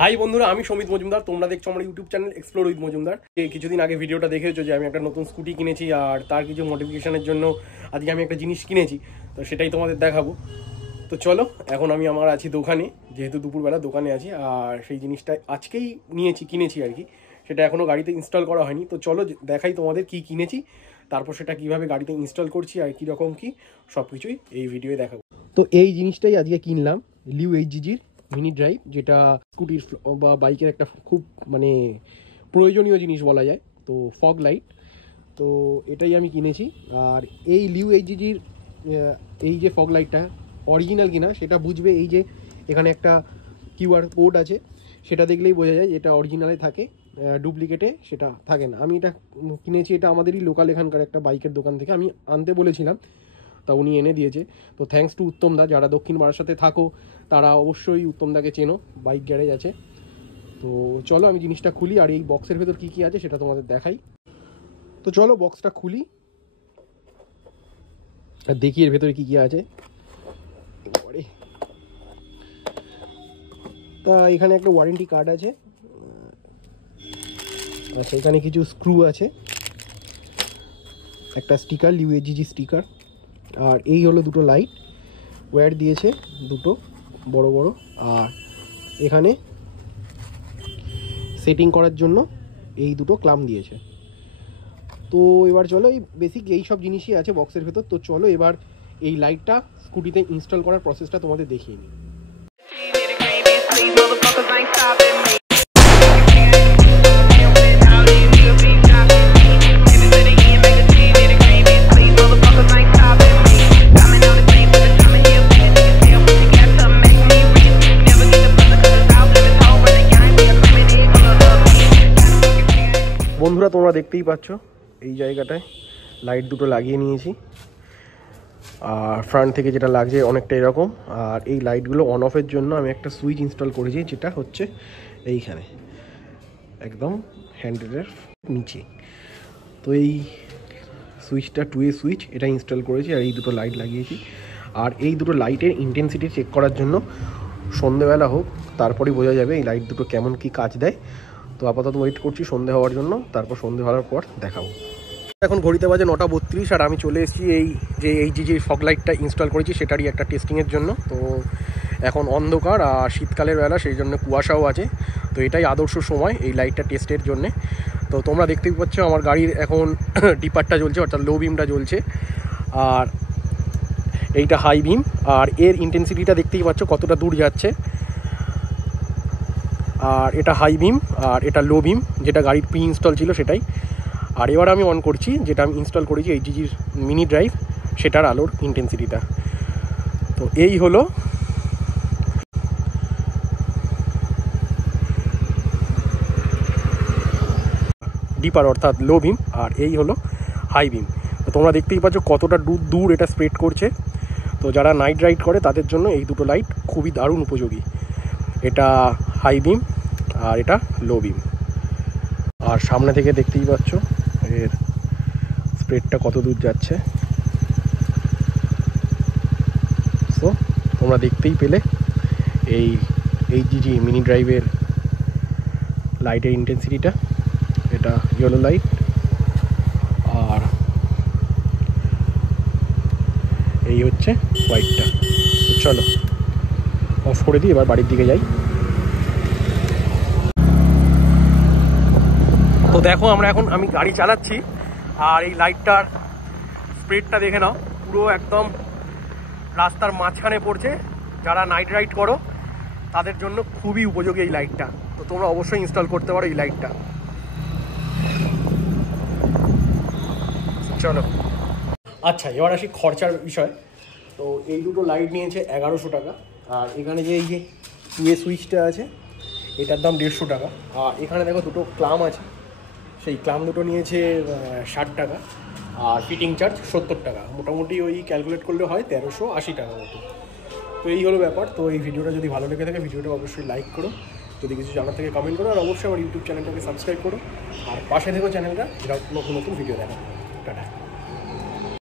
High বন্ধুরা, আমি সমিত মজুমদার। তোমরা দেখছো আমার YouTube channel explore with Majumdar. কিছুদিন আগে ভিডিওটা দেখেছো যে আমি একটা নতুন স্কুটি কিনেছি, আর তার কিছু মডিফিকেশনের জন্য আজকে আমি একটা জিনিস কিনেছি, তো সেটাই তোমাদের দেখাবো। তো চলো, এখন আমি আমার আছি দোকানে, যেহেতু দুপুরবেলা দোকানে আছি, আর সেই জিনিসটা আজকেই কিনেছি আর কি। সেটা এখনও গাড়িতে ইনস্টল করা হয়নি। তো চলো দেখাই তোমাদের কি কিনেছি, তারপর সেটা কিভাবে গাড়িতে ইনস্টল করছি আর কীরকম কী সব কিছুই এই ভিডিওয়ে দেখাবো। তো এই জিনিসটাই আজকে কিনলাম, লিউ এইচজিজির মিনি ড্রাইভ, যেটা স্কুটির বা বাইকের একটা খুব প্রয়োজনীয় জিনিস বলা যায়। তো ফগ লাইট, তো এটাই আমি কিনেছি। আর এই লিউ এইচজিজির এই যে ফগ লাইটটা অরিজিনাল কিনা সেটা বুঝবে এই যে এখানে একটা কিউআর কোড আছে, সেটা দেখলেই বোঝা যায় এটা অরিজিনালে থাকে, ডুপ্লিকেটে সেটা থাকে না। আমি এটা কিনেছি, এটা আমাদেরই লোকাল এখানকার একটা বাইকের দোকান থেকে আমি আনতে বলেছিলাম, তা উনি এনে দিয়েছে। তো থ্যাঙ্কস টু উত্তমদা। যারা দক্ষিণ বারাসাতে থাকো তারা অবশ্যই উত্তমদাকে চেনো, বাইক গ্যারেজ আছে। তো চলো আমি জিনিসটা খুলি, আর এই বক্সের ভেতর কী কী আছে সেটা তোমাদের দেখাই। তো চলো বক্সটা খুলি আর দেখি এর ভেতরে কী কী আছে। তা এখানে একটা ওয়ারেন্টি কার্ড আছে, আচ্ছা এখানে কিছু স্ক্রু আছে, একটা স্টিকার, লিউ এইচজিজি স্টিকার, আর এই হলো দুটো লাইট ওয়্যার দিয়েছে, দুটো বড় বড়, আর এখানে সেটিং করার জন্য এই দুটো ক্লাম দিয়েছে। তো এবার চলো, এই বেসিক এই সব জিনিসই আছে বক্সের ভেতর। তো চলো এবার এই লাইটটা স্কুটিতে ইনস্টল করার প্রসেসটা তোমাদের দেখিয়ে নিই। বন্ধুরা তোমরা দেখতেই পাচ্ছ এই জায়গাটায় লাইট দুটো লাগিয়ে নিয়েছি, আর ফ্রন্ট থেকে যেটা লাগছে অনেকটা এরকম। আর এই লাইটগুলো অন অফের জন্য আমি একটা সুইচ ইনস্টল করেছি, যেটা হচ্ছে এইখানে একদম হ্যান্ডেলের নিচে। তো এই সুইচটা 2A সুইচ, এটা ইনস্টল করেছি আর এই দুটো লাইট লাগিয়েছি। আর এই দুটো লাইটের ইন্টেন্সিটি চেক করার জন্য সন্ধেবেলা হোক, তারপরেই বোঝা যাবে এই লাইট দুটো কেমন কি কাজ দেয়। তো আপাতত ওয়েট করছি সন্ধে হওয়ার জন্য, তারপর সন্ধে হওয়ার পর দেখাবো। এখন ঘড়িতে বাজে 9:32, আর আমি চলে এসেছি এই যে এইচজিজি ফগ লাইটটা ইনস্টল করেছি সেটারই একটা টেস্টিংয়ের জন্য। তো এখন অন্ধকার আর শীতকালের বেলা, সেই জন্য কুয়াশাও আছে। তো এটাই আদর্শ সময় এই লাইটটা টেস্টের জন্যে। তো তোমরা দেখতেই পাচ্ছ আমার গাড়ির এখন ডিপারটা জ্বলছে, অর্থাৎ লো বিমটা জ্বলছে, আর এইটা হাই বিম। আর এর ইন্টেন্সিটিটা দেখতেই পাচ্ছ কতটা দূর যাচ্ছে। আর এটা হাই বিম আর এটা লো বিম, যেটা গাড়ির প্রি ইনস্টল ছিল সেটাই। আর এবার আমি অন করছি যেটা আমি ইনস্টল করেছি এইচজিজির মিনি ড্রাইভ, সেটার আলোর ইন্টেন্সিটিটা। তো এই হলো ডিপার অর্থাৎ লো বিম, আর এই হলো হাই বিম। তো তোমরা দেখতেই পাচ্ছ কতটা দূর এটা স্প্রেড করছে। তো যারা নাইট রাইড করে তাদের জন্য এই দুটো লাইট খুবই দারুণ উপযোগী। এটা হাই বিম আর এটা লো বিম। আর সামনে থেকে দেখতেই পাচ্ছ এর স্প্রেডটা কত দূর যাচ্ছে। সো তোমরা দেখতেই পেলে এই এইচজিজি মিনি ড্রাইভের লাইটের ইন্টেন্সিটিটা। এটা ইয়েলো লাইট, আর এই হচ্ছে হোয়াইটটা। চলো অফ করে দিই, এবার বাড়ির দিকে যাই। তো দেখো আমি গাড়ি চালাচ্ছি, আর এই লাইটটার স্প্রেডটা দেখে নাও, পুরো একদম রাস্তার মাঝখানে পড়ছে। যারা নাইট রাইড করো তাদের জন্য খুবই উপযোগী এই লাইটটা। তো তোমরা অবশ্যই ইনস্টল করতে পারো এই লাইটটা। চলো আচ্ছা, এবার আসি খরচার বিষয়। তো এই দুটো লাইট নিয়েছে 1100 টাকা, আর এখানে যে এই যে 2A সুইচটা আছে এটার দাম 150 টাকা। আর এখানে দেখো দুটো ক্লাম আছে, সেই ক্লাম দুটো নিয়েছে 60 টাকা, আর ফিটিং চার্জ 70 টাকা। মোটামুটি ওই ক্যালকুলেট করলে হয় 1380 টাকা মতো। তো এই হলো ব্যাপার। তো এই ভিডিওটা যদি ভালো লেগে থাকে ভিডিওটা অবশ্যই লাইক করো, যদি কিছু জানার থেকে কমেন্ট করো, আর অবশ্যই আমার ইউটিউব চ্যানেলটাকে সাবস্ক্রাইব করো, আর পাশে থেকো চ্যানেলটা এরকম নতুন নতুন ভিডিও দেখা। টাটা।